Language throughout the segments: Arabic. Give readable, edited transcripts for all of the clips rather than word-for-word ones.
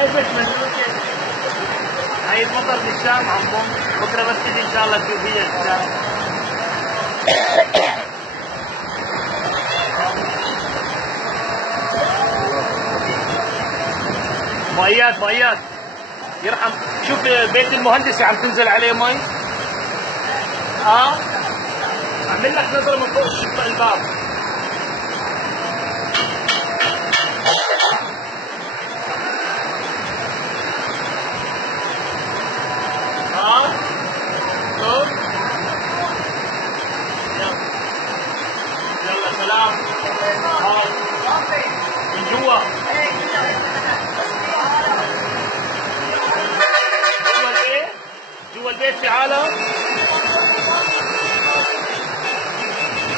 شايفك منه كده. هاي المطر بالشام عمو، بكره بس تجي ان شاء الله تشوفيها الشام. ميات يرحم. شوف بيت المهندس عم تنزل عليه مي. اعمل لك نظره من فوق الباب. شوف يلا سلام. من جوا جوا البيت في عالم.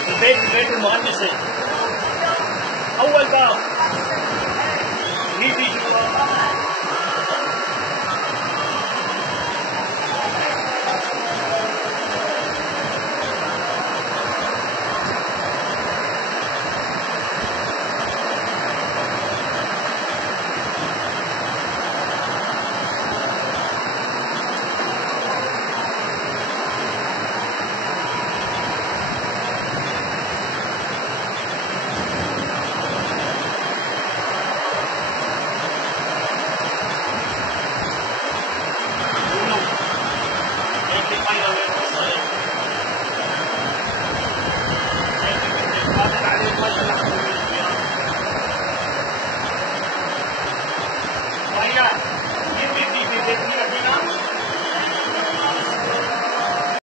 البيت المهندسة